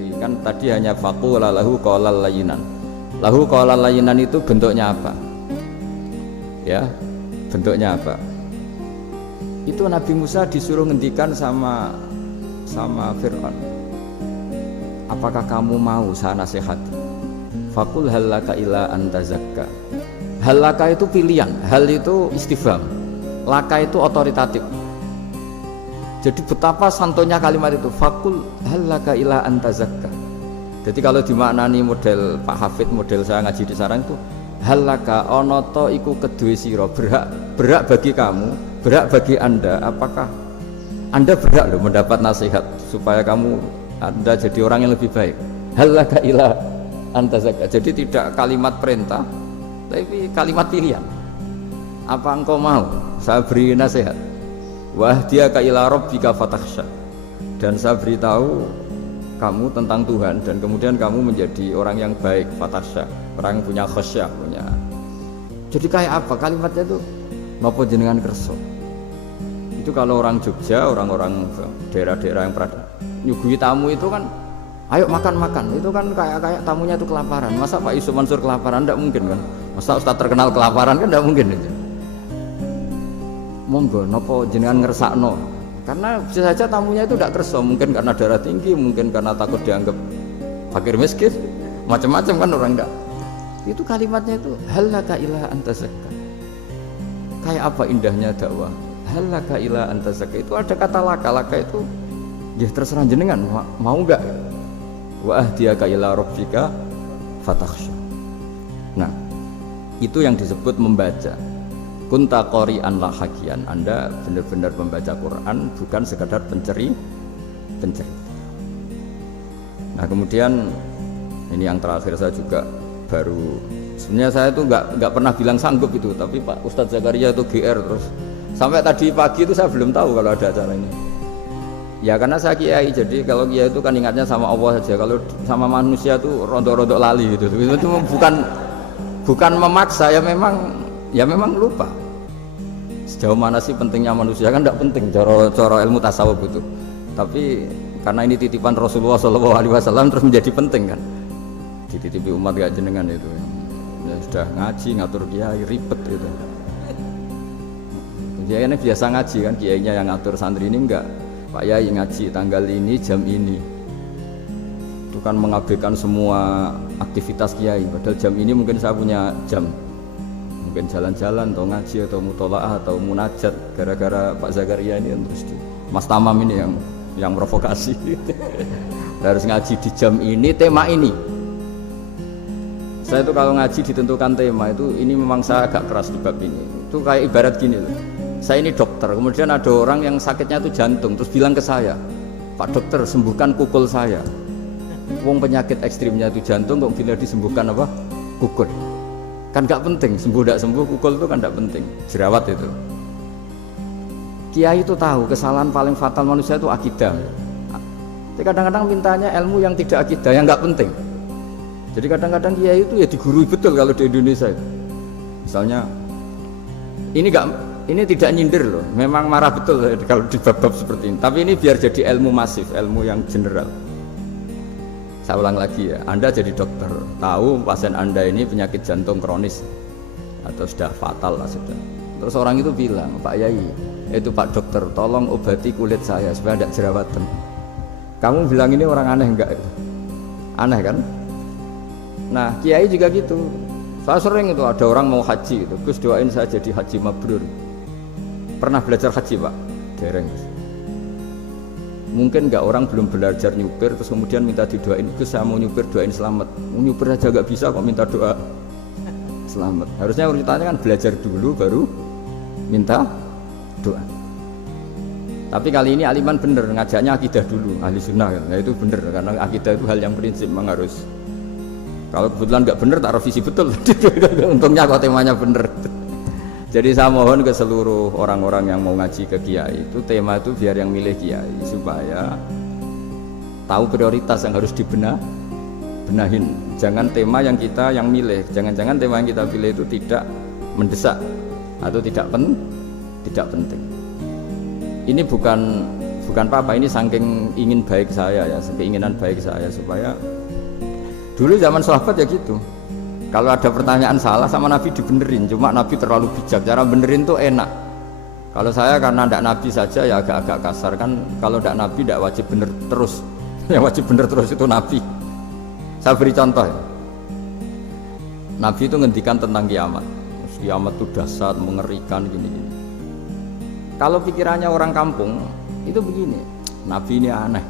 sendiri. Kan tadi hanya faqula lahu qaulal layyinan. Lahu qaulal layyinan itu bentuknya apa? Ya, bentuknya apa? Itu Nabi Musa disuruh ngendikan sama Fir'aun. Apakah kamu mau saya nasihati? Faqul halaka ila antazakka. Halaka itu pilihan, hal itu istifham, laka itu otoritatif. Jadi betapa santonya kalimat itu. Faqul halaka ila antazakka. Jadi kalau dimaknani model Pak Hafid, model saya ngaji di sarang itu, halaka onoto iku kedue sira, berhak bagi kamu, berhak bagi anda. Apakah anda berhak loh mendapat nasihat supaya anda jadi orang yang lebih baik? Halaka ila antazakka. Jadi tidak kalimat perintah, tapi kalimat pilihan. Apa engkau mau saya beri nasihat? Wahdiyaka ila rabbika fatakhsha. Dan saya beritahu kamu tentang Tuhan, dan kemudian kamu menjadi orang yang baik, fatakhsha, orang yang punya khasyah, punya. Jadi kayak apa kalimatnya itu? Napa jenengan kerso? Itu kalau orang Jogja, orang-orang daerah-daerah yang pernah nyuguhi tamu itu kan, ayo makan-makan, itu kan kayak tamunya itu kelaparan. Masa Pak Yusuf Mansur kelaparan? Tidak mungkin kan. Masa Ustaz terkenal kelaparan kan tidak mungkin itu. Monggo nopo jenengan ngersakno, karena bisa saja tamunya itu tidak kerso, mungkin karena darah tinggi, mungkin karena takut dianggap fakir miskin, macam-macam kan orang enggak. Itu kalimatnya itu halaka ila antazakka. Kayak apa indahnya dakwah, halaka ila antazakka. Itu ada kata laka itu ya terserah jenengan mau enggak. Wa ahdiyaka ila rabbika fatakhsha. Nah, itu yang disebut membaca. Kunta qori'an la hakian. Anda benar-benar membaca Quran, bukan sekadar pencerita. Nah, kemudian ini yang terakhir, saya juga baru, sebenarnya saya itu nggak pernah bilang sanggup itu, tapi Pak Ustadz Zakaria itu GR terus sampai tadi pagi itu saya belum tahu kalau ada acara ini. Ya karena saya kiai, jadi kalau kiai itu kan ingatnya sama Allah saja, kalau sama manusia itu rontok-rontok lali gitu. Itu bukan memaksa, ya memang lupa. Sejauh mana sih pentingnya manusia, kan tidak penting cara ilmu tasawuf itu. Tapi karena ini titipan Rasulullah SAW terus menjadi penting kan. Dititipi umat gak jenengan itu. Ya, sudah ngaji ngatur kiai ribet itu. Kiai ini biasa ngaji kan, kiainya yang ngatur, santri ini enggak. Pak Yai ngaji tanggal ini jam ini. Itu kan mengabaikan semua aktivitas kiai. Padahal jam ini mungkin saya punya jam. Mungkin jalan-jalan atau ngaji atau mutolaah atau munajat, gara-gara Pak Zakaria ini terus Mas Tamam ini yang provokasi. Harus ngaji di jam ini, tema ini. Saya itu kalau ngaji ditentukan tema itu, ini memang saya agak keras di bab ini. Itu kayak ibarat gini loh. Saya ini dokter, kemudian ada orang yang sakitnya itu jantung, terus bilang ke saya, Pak dokter sembuhkan kukul saya. Wong penyakit ekstrimnya itu jantung, kok bila disembuhkan apa? Kukul. Kan gak penting, sembuh tidak sembuh, kukul itu kan gak penting, jerawat itu. Kiai itu tahu kesalahan paling fatal manusia itu akidah. Jadi kadang-kadang mintanya ilmu yang tidak akidah, yang gak penting. Jadi kadang-kadang kiai itu ya digurui betul kalau di Indonesia itu. Misalnya, ini tidak nyindir loh, memang marah betul kalau di bab-bab seperti ini. Tapi ini biar jadi ilmu masif, ilmu yang general. Saya ulang lagi ya, Anda jadi dokter, tahu pasien Anda ini penyakit jantung kronis atau sudah fatal lah sudah. Terus orang itu bilang, Pak Yai, itu Pak dokter, tolong obati kulit saya supaya tidak jerawatan. Kamu bilang ini orang aneh enggak? Aneh kan? Nah, kiai juga gitu. Saya sering itu ada orang mau haji itu, Gus doain saya jadi haji mabrur. Pernah belajar haji Pak? Dereng. Mungkin enggak, orang belum belajar nyupir terus kemudian minta didoain, Gus saya mau nyupir, doain selamat. Mau nyupir aja enggak bisa kok minta doa selamat. Harusnya urutannya kan belajar dulu baru minta doa. Tapi kali ini aliman bener, ngajaknya akidah dulu, ahli sunnah kan. Nah itu bener, karena akidah itu hal yang prinsip, memang harus. Kalau kebetulan nggak bener tak revisi betul. Untungnya kok temanya bener. Jadi saya mohon ke seluruh orang-orang yang mau ngaji ke kiai itu, tema itu biar yang milih kiai supaya tahu prioritas yang harus benahin. Jangan tema yang kita yang milih, jangan-jangan tema yang kita pilih itu tidak mendesak atau tidak penting. Ini bukan bukan apa-apa, ini saking ingin baik saya ya, keinginan baik saya supaya dulu zaman sahabat ya gitu. Kalau ada pertanyaan salah sama Nabi dibenerin, cuma Nabi terlalu bijak, cara benerin tuh enak. Kalau saya karena tidak Nabi saja ya agak-agak kasar kan, kalau tidak Nabi tidak wajib bener terus. Yang wajib bener terus itu Nabi. Saya beri contoh ya. Nabi itu ngendikan tentang kiamat. Kiamat itu dahsyat, mengerikan gini-gini. Kalau pikirannya orang kampung itu begini, Nabi ini aneh.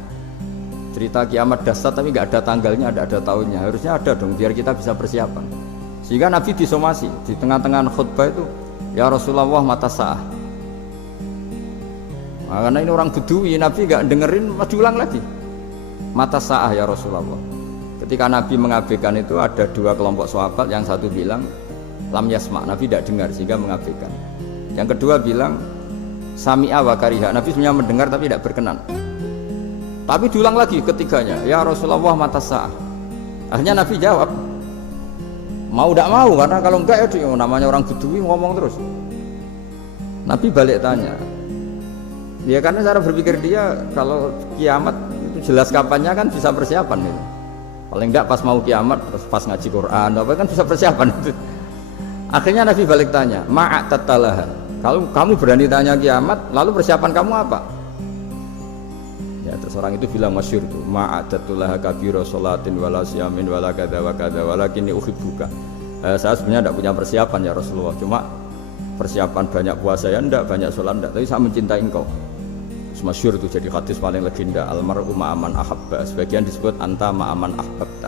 Cerita kiamat dahsyat tapi nggak ada tanggalnya, ada tahunnya. Harusnya ada dong biar kita bisa persiapan. Sehingga Nabi disomasi di tengah-tengah khutbah itu, ya Rasulullah mata sa'ah. Nah, karena ini orang Bedui, Nabi nggak dengerin, diulang lagi. Mata sa'ah ya Rasulullah. Ketika Nabi mengabaikan itu ada dua kelompok sahabat, yang satu bilang lam yasma, Nabi tidak dengar sehingga mengabaikan. Yang kedua bilang sami'a wa kariha, Nabi sebenarnya mendengar tapi tidak berkenan. Tapi diulang lagi ketiganya, ya Rasulullah mata sa'ah. Akhirnya Nabi jawab, mau tidak mau, karena kalau enggak ya namanya orang Bedui ngomong terus. Nabi balik tanya, ya karena cara berpikir dia kalau kiamat itu jelas kapannya kan bisa persiapan gitu. Paling enggak pas mau kiamat terus pas ngaji Quran apa kan bisa persiapan itu. Akhirnya Nabi balik tanya, ma'atatalaha, kalau kamu berani tanya kiamat lalu persiapan kamu apa? Ya terus orang itu bilang masyhur tuh, ma'atatulaha kabira sholatin wala siyamin wala kadza wa kadza walakinni uhibbuka. Saya sebenarnya tidak punya persiapan ya Rasulullah, cuma persiapan banyak puasa ya enggak, banyak sholat enggak, tapi saya mencintai engkau. Masyhur itu jadi hadis paling legenda, almar'u ma'aman ahabba, sebagian disebut anta ma'aman ahbabta.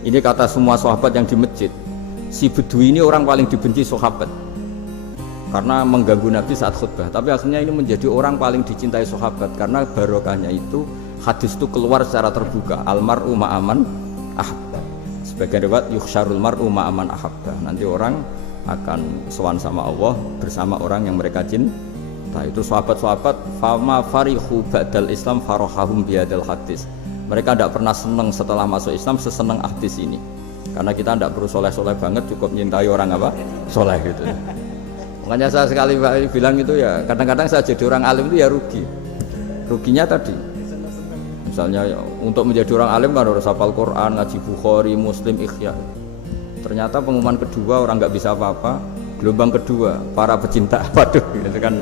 Ini kata semua sahabat yang di masjid. Si Bedui ini orang paling dibenci sahabat karena mengganggu Nabi saat khutbah, tapi akhirnya ini menjadi orang paling dicintai sahabat karena barokahnya itu hadis itu keluar secara terbuka, almar'u ma'aman ahabba. Sebagian riwayat yuhsyarul mar'u ma'aman ahabba, nanti orang akan sowan sama Allah bersama orang yang mereka cintai. Nah itu sahabat-sahabat fama farihu ba'dal Islam farahahum bihadal hadis. Mereka tidak pernah senang setelah masuk Islam sesenang hadis ini. Karena kita tidak perlu soleh-soleh banget, cukup menyintai orang apa? Soleh gitu. Makanya saya sekali bilang itu ya, kadang-kadang saya jadi orang alim itu ya rugi. Ruginya tadi. Misalnya ya, untuk menjadi orang alim kan harus hafal Quran, ngaji Bukhari, Muslim, Ikhya. Ternyata pengumuman kedua orang nggak bisa apa-apa. Gelombang kedua para pecinta, waduh gitu kan.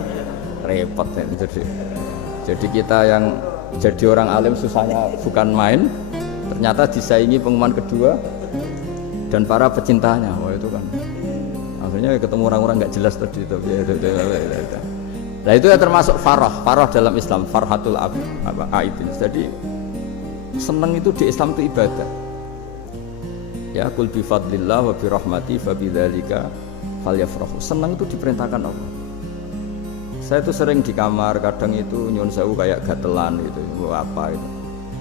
Repot ya. Jadi kita yang jadi orang alim susahnya bukan main, ternyata disaingi pengumuman kedua dan para pecintanya. Wah itu kan akhirnya ketemu orang-orang nggak jelas tadi itu. Nah itu ya termasuk farah dalam Islam, farhatul aibin. Jadi senang itu di Islam itu ibadah. Ya kul bi fadlillah wa bi rahmati fa bidzalika falyafrahu. Senang itu diperintahkan Allah. Saya itu sering di kamar, kadang itu nyun sewu kayak gatelan gitu, apa itu,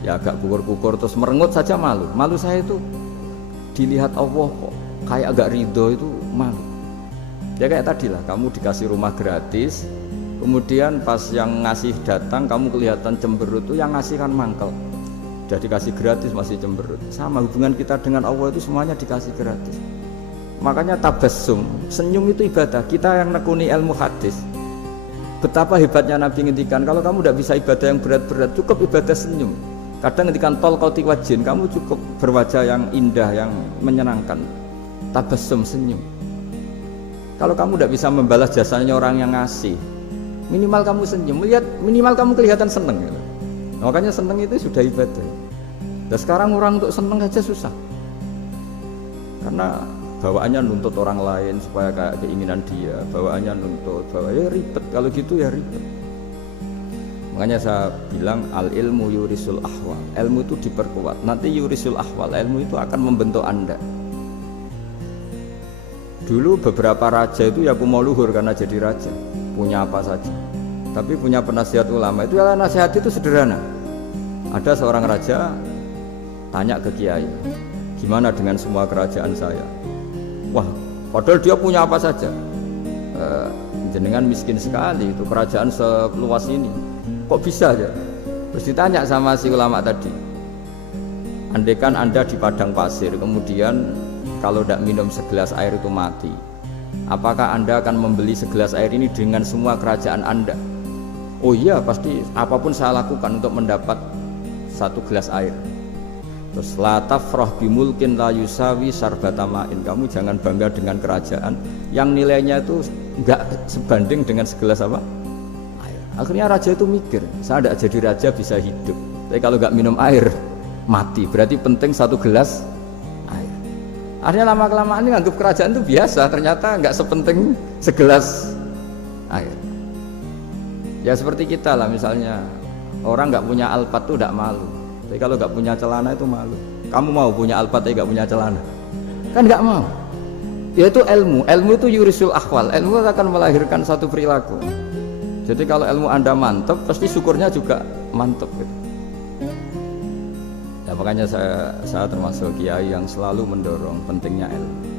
ya agak kukur-kukur terus merengut saja malu. Malu saya itu dilihat Allah kok kayak agak ridho itu malu. Ya kayak tadi lah, kamu dikasih rumah gratis, kemudian pas yang ngasih datang kamu kelihatan cemberut, itu yang ngasih kan mangkel. Udah dikasih gratis masih cemberut. Sama hubungan kita dengan Allah itu semuanya dikasih gratis. Makanya tabassum, senyum itu ibadah. Kita yang nekuni ilmu hadis. Betapa hebatnya Nabi ngendikan, kalau kamu tidak bisa ibadah yang berat-berat, cukup ibadah senyum. Kadang ngendikan tol kauti wajin, kamu cukup berwajah yang indah, yang menyenangkan. Tabassum, senyum. Kalau kamu tidak bisa membalas jasanya orang yang ngasih, minimal kamu senyum, lihat minimal kamu kelihatan seneng. Gitu. Makanya seneng itu sudah ibadah. Dan sekarang orang untuk seneng aja susah, karena bawaannya nuntut orang lain supaya kayak keinginan dia, bawaannya nuntut, ya ribet, kalau gitu ya ribet. Makanya saya bilang al ilmu yurisul ahwal, ilmu itu diperkuat, nanti yurisul ahwal, ilmu itu akan membentuk Anda. Dulu beberapa raja itu ya mau luhur karena jadi raja, punya apa saja, tapi punya penasihat ulama, itu ya nasihat itu sederhana. Ada seorang raja tanya ke kiai, gimana dengan semua kerajaan saya? Wah, padahal dia punya apa saja. Jenengan miskin sekali, itu kerajaan seluas ini. Kok bisa ya? Terus ditanya sama si ulama tadi. Andaikan Anda di padang pasir, kemudian kalau tidak minum segelas air itu mati. Apakah Anda akan membeli segelas air ini dengan semua kerajaan Anda? Oh iya, pasti apapun saya lakukan untuk mendapat satu gelas air. Terus la tafrah bimulkin la yusawi sarbatamain. Kamu jangan bangga dengan kerajaan yang nilainya itu enggak sebanding dengan segelas apa? Air. Akhirnya raja itu mikir, saya tidak jadi raja bisa hidup. Tapi kalau enggak minum air mati. Berarti penting satu gelas air. Akhirnya lama-kelamaan ini anggap kerajaan itu biasa, ternyata enggak sepenting segelas air. Ya seperti kita lah, misalnya orang nggak punya alpat tuh tidak malu, tapi kalau nggak punya celana itu malu. Kamu mau punya alpat tapi nggak punya celana? Kan nggak mau. Yaitu ilmu itu yurisul akhwal, ilmu akan melahirkan satu perilaku. Jadi kalau ilmu Anda mantap, pasti syukurnya juga mantap gitu. Ya makanya saya termasuk kiai yang selalu mendorong pentingnya ilmu.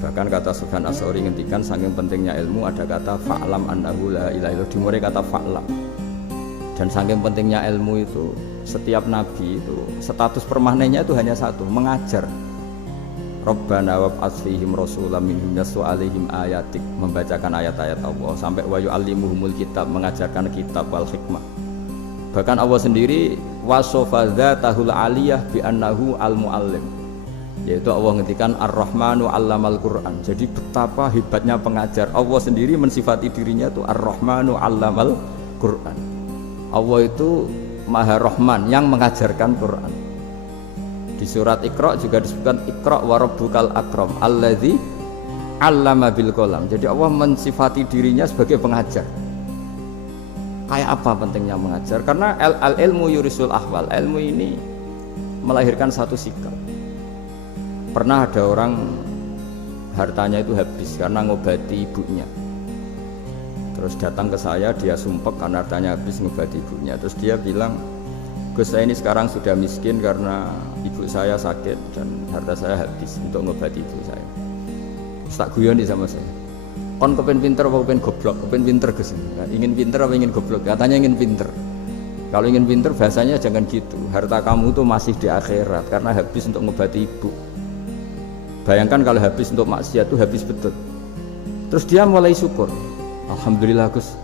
Bahkan kata Sufyan Ats-Tsauri ngendikan saking pentingnya ilmu ada kata fa'lam annahu la ilaha illallah, dimulai kata fa'lam. Dan saking pentingnya ilmu itu setiap nabi itu status permanennya itu hanya satu, mengajar. Rabbana wab'ats fihim rasulam minhum yatlu 'alaihim ayatik, membacakan ayat-ayat Allah, sampai wa yu'allimuhumul kitab, mengajarkan kitab wal hikmah. Bahkan Allah sendiri wasofa dzatahul 'aliyah bi annahu al-muallim. Yaitu Allah ngendikan Ar-Rahmanu 'allamal Qur'an. Jadi betapa hebatnya pengajar. Allah sendiri mensifati dirinya itu Ar-Rahmanu 'allamal Qur'an. Allah itu Maha Rahman yang mengajarkan Quran. Di surat Iqra juga disebutkan Iqra wa rabbukal akram alladzi 'allama bil qalam. Jadi Allah mensifati dirinya sebagai pengajar. Kayak apa pentingnya mengajar? Karena al-ilmu yurisul ahwal. Ilmu ini melahirkan satu sikap. Pernah ada orang hartanya itu habis karena ngobati ibunya. Terus datang ke saya, dia sumpek karena hartanya habis ngobati ibunya. Terus dia bilang, Gus, saya ini sekarang sudah miskin karena ibu saya sakit dan harta saya habis untuk ngobati ibu saya. Terus tak guyon sama saya, kon kepen pinter apa kepen goblok? Kepen pinter Gus. Ingin pinter apa ingin goblok? Katanya ingin pinter. Kalau ingin pinter bahasanya jangan gitu. Harta kamu itu masih di akhirat karena habis untuk ngobati ibu. Bayangkan kalau habis untuk maksiat itu habis betul. Terus dia mulai syukur, alhamdulillah Gus,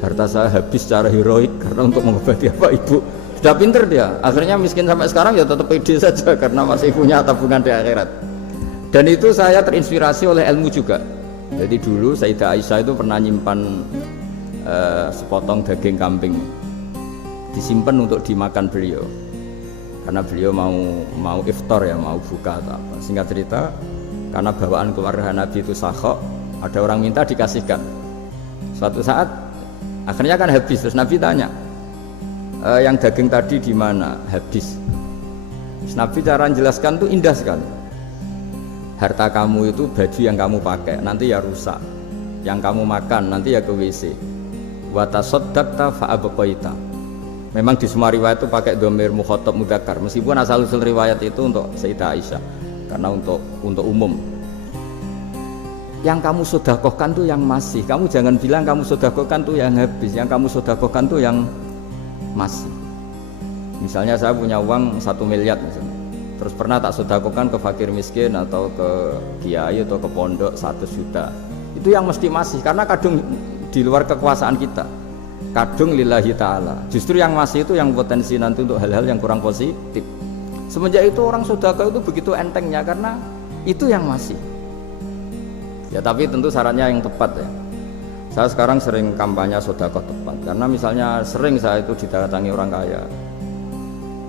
harta saya habis secara heroik karena untuk mengobati apa ibu. Sudah pinter dia, akhirnya miskin sampai sekarang ya tetap pede saja karena masih punya tabungan di akhirat. Dan itu saya terinspirasi oleh ilmu juga. Jadi dulu Sayyidah Aisyah itu pernah nyimpan sepotong daging kambing, disimpan untuk dimakan beliau. Karena beliau mau iftar ya, mau buka atau apa. Singkat cerita, karena bawaan keluarga Nabi itu sakhok, ada orang minta dikasihkan. Suatu saat akhirnya kan habis. Terus Nabi tanya, yang daging tadi di mana? Habis. Terus Nabi cara menjelaskan tuh indah sekali. Harta kamu itu baju yang kamu pakai nanti ya rusak, yang kamu makan nanti ya ke WC. Wa tasaddaqta fa abqaita. Memang di semua riwayat itu pakai dhamir mukhatab mudzakkar, meskipun asal-usul riwayat itu untuk Sayyidah Aisyah karena untuk umum. Yang kamu sedekahkan tuh yang masih. Kamu jangan bilang kamu sedekahkan tuh yang habis. Yang kamu sedekahkan tuh yang masih. Misalnya saya punya uang 1 miliar misalnya. Terus pernah tak sedekahkan ke fakir miskin atau ke kiai atau ke pondok 100 juta. Itu yang mesti masih karena kadung di luar kekuasaan kita. Kadung lillahi ta'ala. Justru yang masih itu yang potensi nanti untuk hal-hal yang kurang positif. Semenjak itu orang sedekah itu begitu entengnya karena itu yang masih. Ya tapi tentu syaratnya yang tepat ya. Saya sekarang sering kampanye sedekah tepat karena misalnya sering saya itu didatangi orang kaya.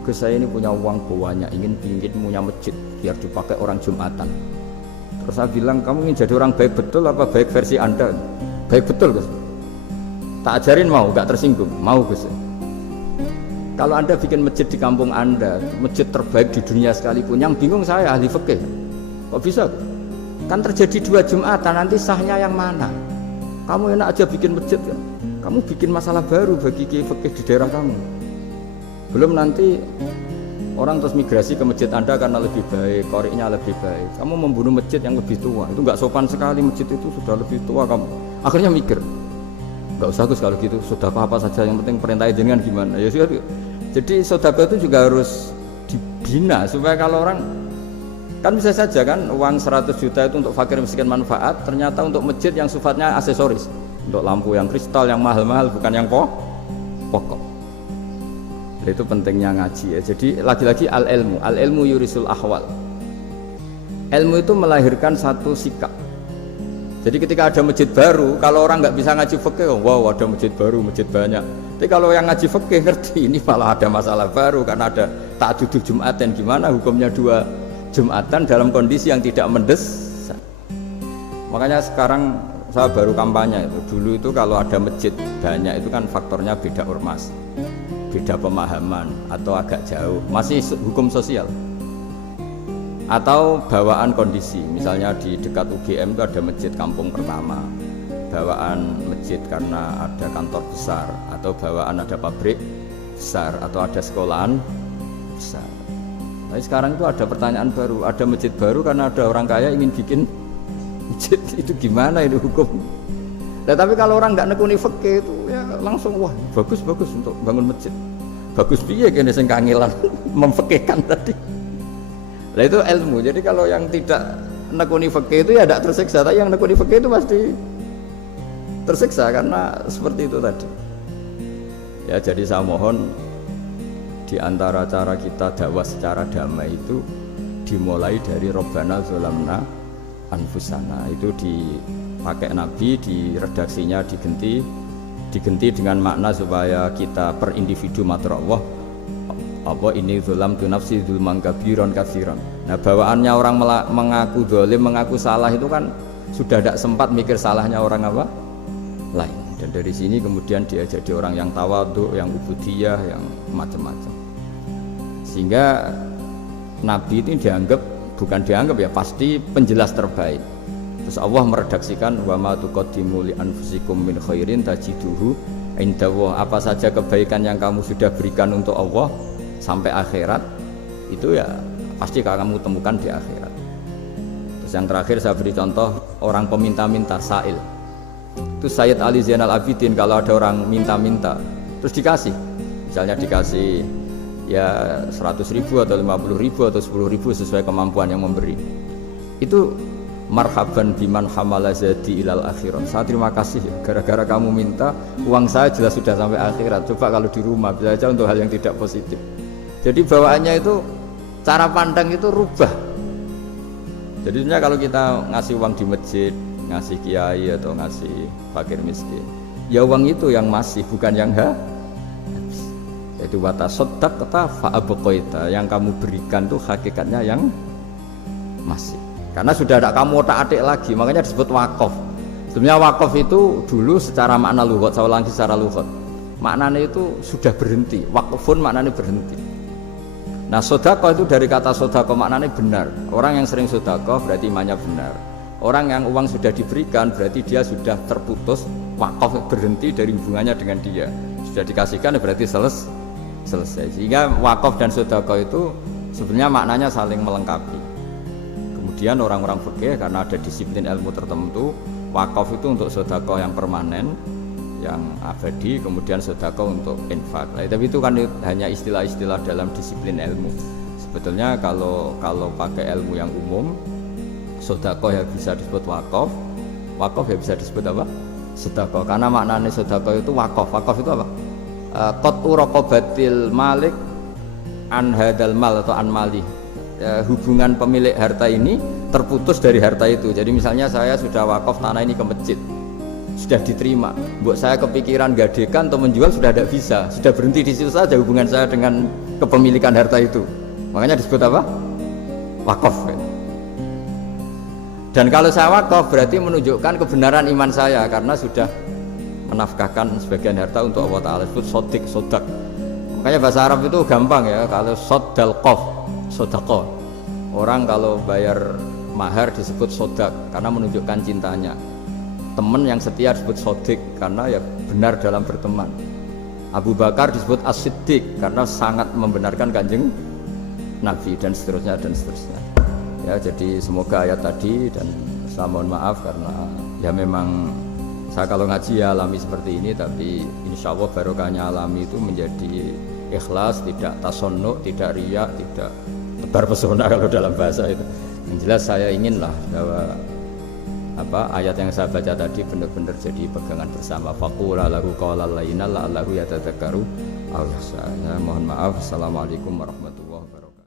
Gus, saya ini punya uang banyak, ingin punya masjid biar dipakai orang Jumatan. Terus saya bilang, kamu ingin jadi orang baik betul apa baik versi Anda? Baik betul Gus. Tak ajarin mau, gak tersinggung, mau Gus. Kalau Anda bikin masjid di kampung Anda, masjid terbaik di dunia sekalipun, yang bingung saya ahli fikih. Kok bisa? Kan terjadi 2 Jumatan, nanti sahnya yang mana? Kamu enak aja bikin masjid kan? Kamu bikin masalah baru bagi kiai fikih di daerah kamu. Belum nanti orang terus migrasi ke masjid Anda karena lebih baik, koriknya lebih baik. Kamu membunuh masjid yang lebih tua, itu gak sopan sekali, masjid itu sudah lebih tua kamu. Akhirnya mikir, gak usah Gus kalau gitu, sudah apa saja yang penting perintah jenengan gimana ya. Jadi sedekah itu juga harus dibina supaya kalau orang kan bisa saja kan uang 100 juta itu untuk fakir miskin manfaat, ternyata untuk masjid yang sifatnya aksesoris untuk lampu yang kristal yang mahal-mahal, bukan yang pokok. Itu pentingnya ngaji ya. Jadi lagi-lagi al ilmu yurisul ahwal. Ilmu itu melahirkan satu sikap. Jadi ketika ada masjid baru, kalau orang nggak bisa ngaji fikih, wow ada masjid baru, masjid banyak. Tapi kalau yang ngaji fikih ngerti ini malah ada masalah baru karena ada ta'addudul Jum'atan, gimana hukumnya 2 Jum'atan dalam kondisi yang tidak mendesak. Makanya sekarang saya baru kampanye itu. Dulu itu kalau ada masjid banyak itu kan faktornya beda ormas, beda pemahaman atau agak jauh, masih hukum sosial atau bawaan kondisi. Misalnya di dekat UGM itu ada masjid kampung pertama, bawaan masjid karena ada kantor besar, atau bawaan ada pabrik besar, atau ada sekolahan besar. Tapi sekarang itu ada pertanyaan baru, ada masjid baru karena ada orang kaya ingin bikin masjid. Itu gimana ini hukum? Nah, tapi kalau orang nggak nekuni fikih itu ya langsung wah bagus untuk bangun masjid. Bagus piye kene sing kangelan memfikihkan tadi. Nah itu ilmu. Jadi kalau yang tidak nekuni fikih itu ya tidak tersiksa, tapi yang nekuni fikih itu pasti tersiksa karena seperti itu tadi. Ya jadi saya mohon di antara cara kita dakwah secara damai itu dimulai dari Robbana Zolamna Anfusana. Itu dipakai Nabi, di redaksinya diganti dengan makna supaya kita per individu matur Allah apa ini zulam tu nafsi zulman kabiron katsiran. Nah bawaannya orang mengaku zalim, mengaku salah itu kan sudah tidak sempat mikir salahnya orang apa lain. Dan dari sini kemudian dia jadi orang yang tawadhu, yang ubudiyah, yang macam-macam. Sehingga Nabi ini bukan dianggap ya, pasti penjelas terbaik. Terus Allah meredaksikan wa ma tuqaddimu li anfusikum min khairin tajiduhu indallah. Apa saja kebaikan yang kamu sudah berikan untuk Allah sampai akhirat itu ya pasti kamu temukan di akhirat. Terus yang terakhir saya beri contoh orang peminta-minta, sa'il. Itu Sayyid Ali Zainal Abidin kalau ada orang minta-minta terus dikasih, misalnya dikasih ya 100.000 atau 50.000 atau 10.000 sesuai kemampuan yang memberi, itu marhaban biman hamala zadi ilal akhirat. Saya terima kasih ya, gara-gara kamu minta uang saya jelas sudah sampai akhirat. Coba kalau di rumah bisa aja untuk hal yang tidak positif. Jadi bawaannya itu cara pandang itu rubah. Jadi sebenarnya kalau kita ngasih uang di masjid, ngasih kiai atau ngasih fakir miskin, ya uang itu yang masih, bukan yang habis. Yaitu watasaddaqta fa'abqaita, yang kamu berikan tuh hakikatnya yang masih. Karena sudah ada kamu otak-atik lagi, makanya disebut wakaf. Sebenarnya wakaf itu dulu secara makna lughat, saya ulangi secara lughat, maknanya itu sudah berhenti. Wakfun maknanya berhenti. Nah sodako itu dari kata sodako maknanya benar. Orang yang sering sodako berarti imannya benar. Orang yang uang sudah diberikan berarti dia sudah terputus, wakaf berhenti dari hubungannya dengan dia. Sudah dikasihkan berarti selesai. Sehingga wakaf dan sodako itu sebenarnya maknanya saling melengkapi. Kemudian orang-orang fikih karena ada disiplin ilmu tertentu, wakaf itu untuk sedekah yang permanen, yang abadi, kemudian sedekah untuk infak. Nah, tapi itu kan hanya istilah-istilah dalam disiplin ilmu. Sebetulnya kalau pakai ilmu yang umum, sedekah ya bisa disebut wakaf, wakaf ya bisa disebut apa? Sedekah. Karena maknanya sedekah itu wakaf. Wakaf itu apa? Qat'u raqabatil malik an hadal mal atau an mali. Hubungan pemilik harta ini terputus dari harta itu. Jadi misalnya saya sudah wakaf tanah ini ke masjid, sudah diterima, buat saya kepikiran gadekan atau menjual sudah tidak bisa, sudah berhenti di situ saja hubungan saya dengan kepemilikan harta itu. Makanya disebut apa? Wakaf. Dan kalau saya wakaf berarti menunjukkan kebenaran iman saya karena sudah menafkahkan sebagian harta untuk Allah Ta'ala. Disebut sodik, sodak. Makanya bahasa Arab itu gampang ya, kalau sodal qof, sodako. Orang kalau bayar mahar disebut sodak karena menunjukkan cintanya. Teman yang setia disebut sodik karena ya benar dalam berteman. Abu Bakar disebut as-siddiq karena sangat membenarkan kanjeng Nabi, dan seterusnya dan seterusnya. Ya, jadi semoga ayat tadi, dan saya mohon maaf karena ya memang saya kalau ngaji ya alami seperti ini, tapi insya Allah barokahnya alami itu menjadi ikhlas, tidak tasonnuk, tidak riya, tidak tebar pesona kalau dalam bahasa itu. Yang jelas saya inginlah bahwa apa ayat yang saya baca tadi benar-benar jadi pegangan bersama. Faqula lahu qawlan layyinan la'allahu yatadzakkaru aw yakhsha. Mohon maaf. Assalamualaikum warahmatullahi wabarakatuh.